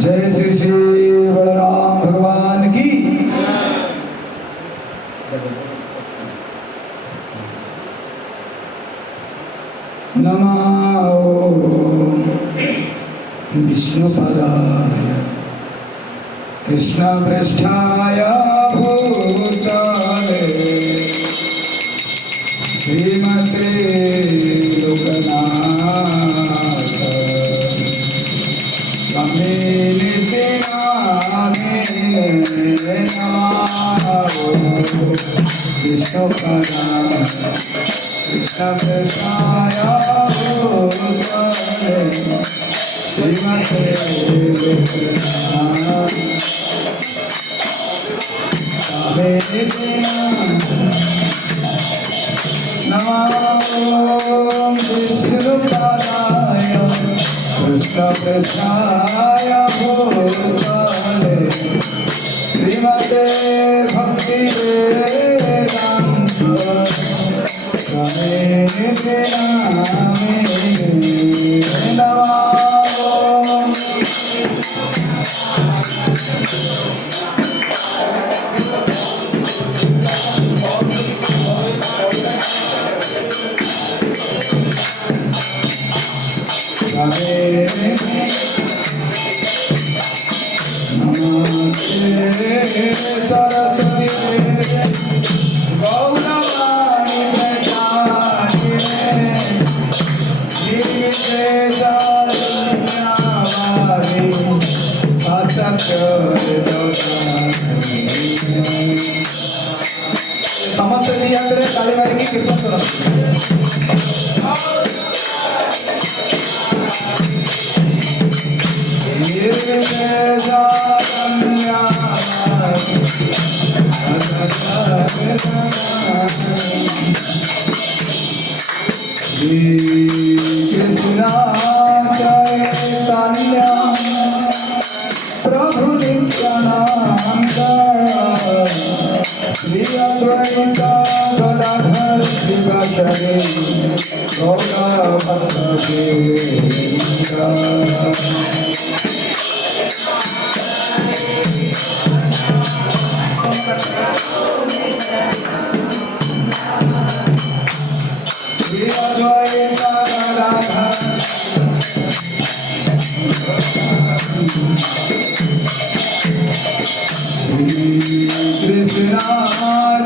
जय श्री श्री बलराम भगवान की। नमः विष्णुपदाय कृष्णपृष्ठाय भूतले श्रीमते लोकनाथ स्वामी नित्यानंद विष्णुपदाय कृष्णपृष्ठाय भूतले श्रीमते लोकनाथ स्वामी नित्यानंद नमो विष्णुपदाय कृष्णपृष्ठाय भूतले श्रीमते भक्तिवेदान्त स्वामी नमः। नमस्ते सरस्वती गौरवाणी प्रजाते निर्विशेषशून्यवादी समस्त दियांद्रे कालीवारी की कीर्तन करो। कृष्ण चैतन्य प्रभु नित्यानंद श्री अद्वैत गदाधर शिवाचार्य कृष्ण चैतन्य प्रभु नित्यानंद श्री अद्वैत गदाधर शिवाचार्य श्री कृष्ण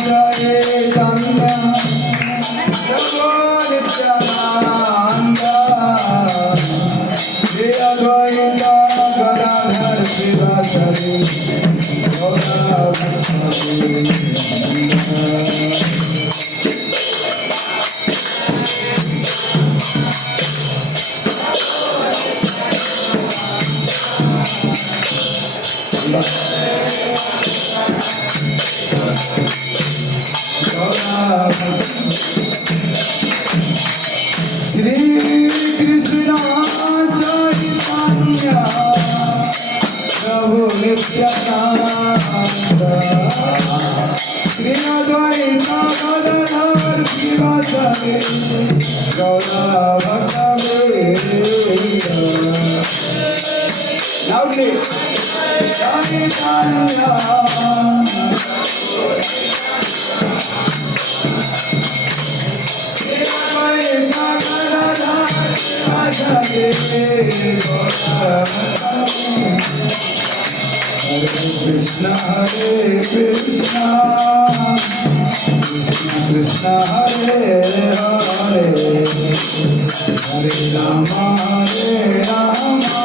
चैतन्य प्रभु नित्यानंद श्री अद्वैत गदाधर शिवाचार्य loudly चैतन्य Hare Krishna Krishna Krishna Hare Hare Hare Rama Hare Rama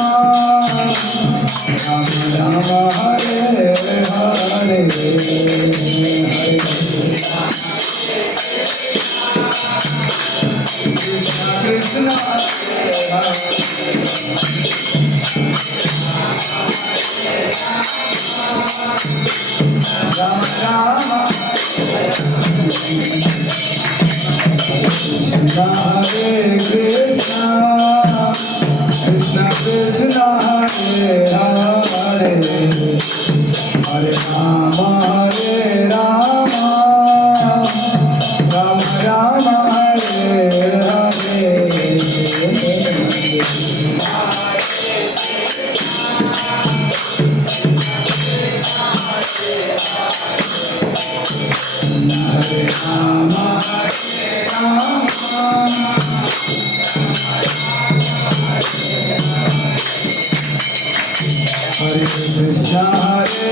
Rama Rama Hare Hare Krishna Krishna Rama Rama Krishna Hare Krishna Krishna Krishna Hare Hare Hare Rama Hare Rama Rama Rama Hare Hare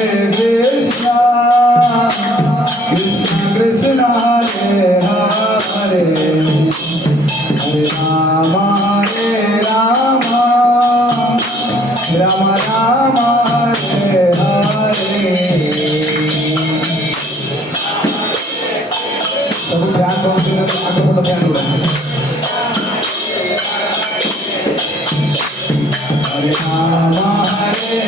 Krishna, Krishna Krishna Hare Hare, Hare Rama Rama, Rama Rama Hare Hare. सब ध्यान दो, आगे बढ़ो, ध्यान दो। Hare Rama Hare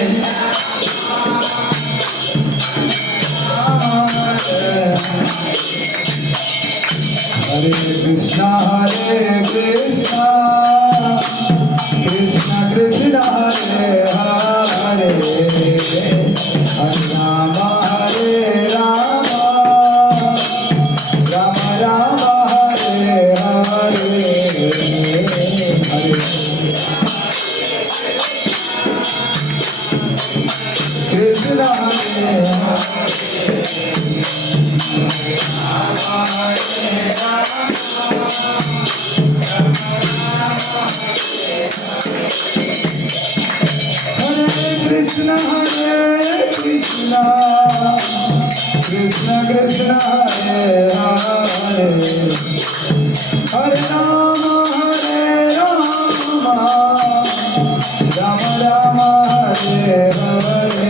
Hare Krishna Krishna Krishna Hare Hare, Hare Rama Rama Rama Hare Hare, Hare Krishna Krishna Krishna Krishna Krishna Hare Hare, Hare Rama Rama Rama Hare Hare,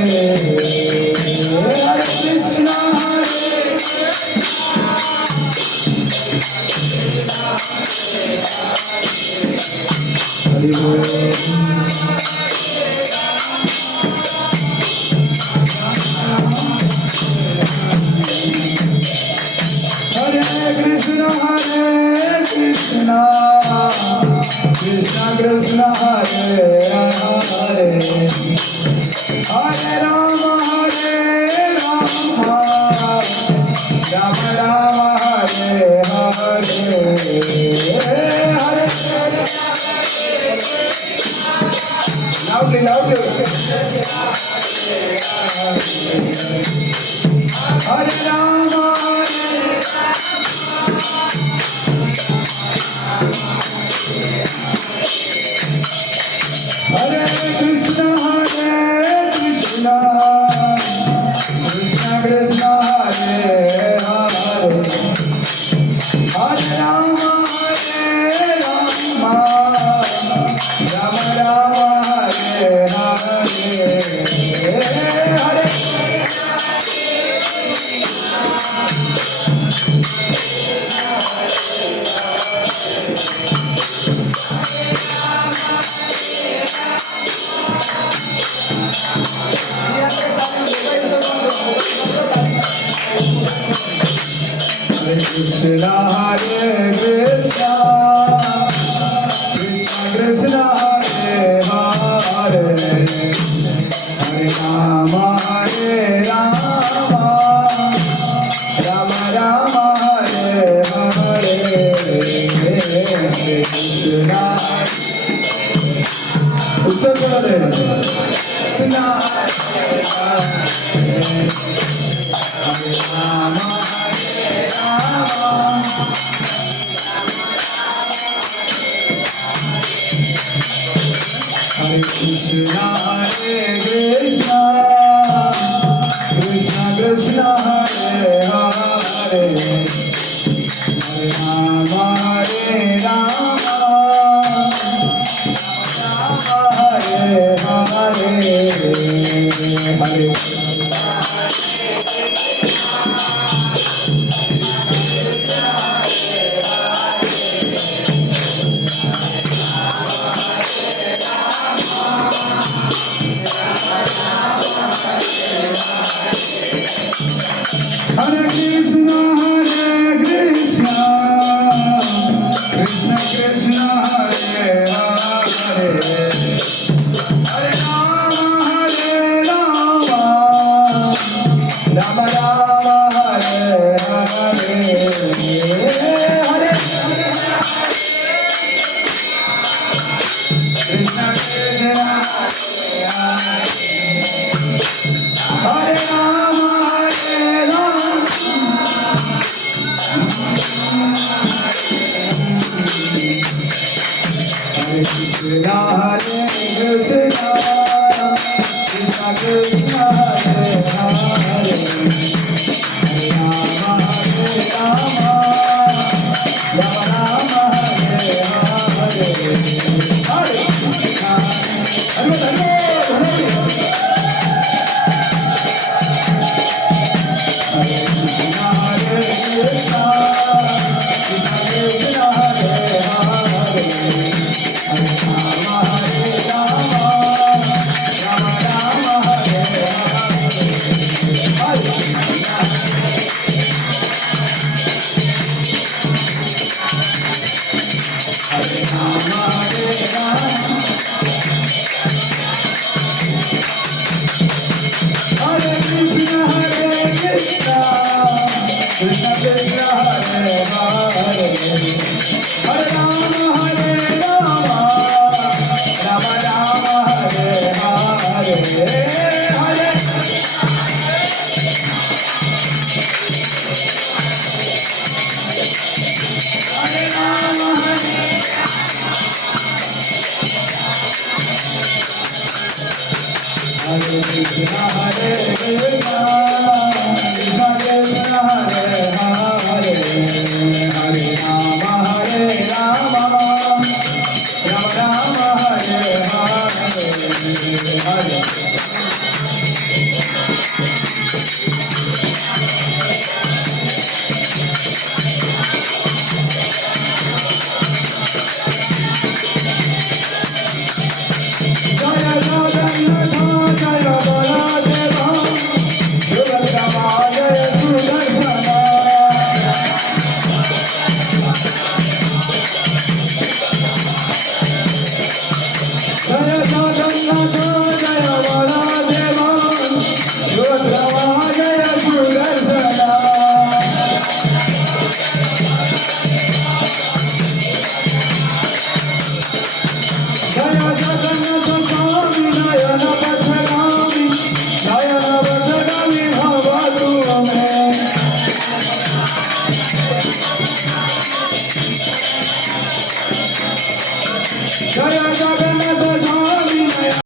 Hare Krishna Hare Hare. Krishna Krishna Hare Hare, Hare Rama Rama Rama Hare Hare, Hare loudly Hare Rama Hare Krishna Krishna Krishna Hare Hare, Hare Rama Rama Rama Hare Hare, Hare Krishna Hare Krishna Krishna Krishna Hare Hare, Hare Rama Rama Rama Hare Hare, Hare Krishna उत्सव Hare Krishna Hare Rama Hare Krishna Krishna Krishna Hare Hare, Hare Rama Hare Hare, Hare Hare Krishna Krishna Krishna Hare Hare, Hare Rama Hare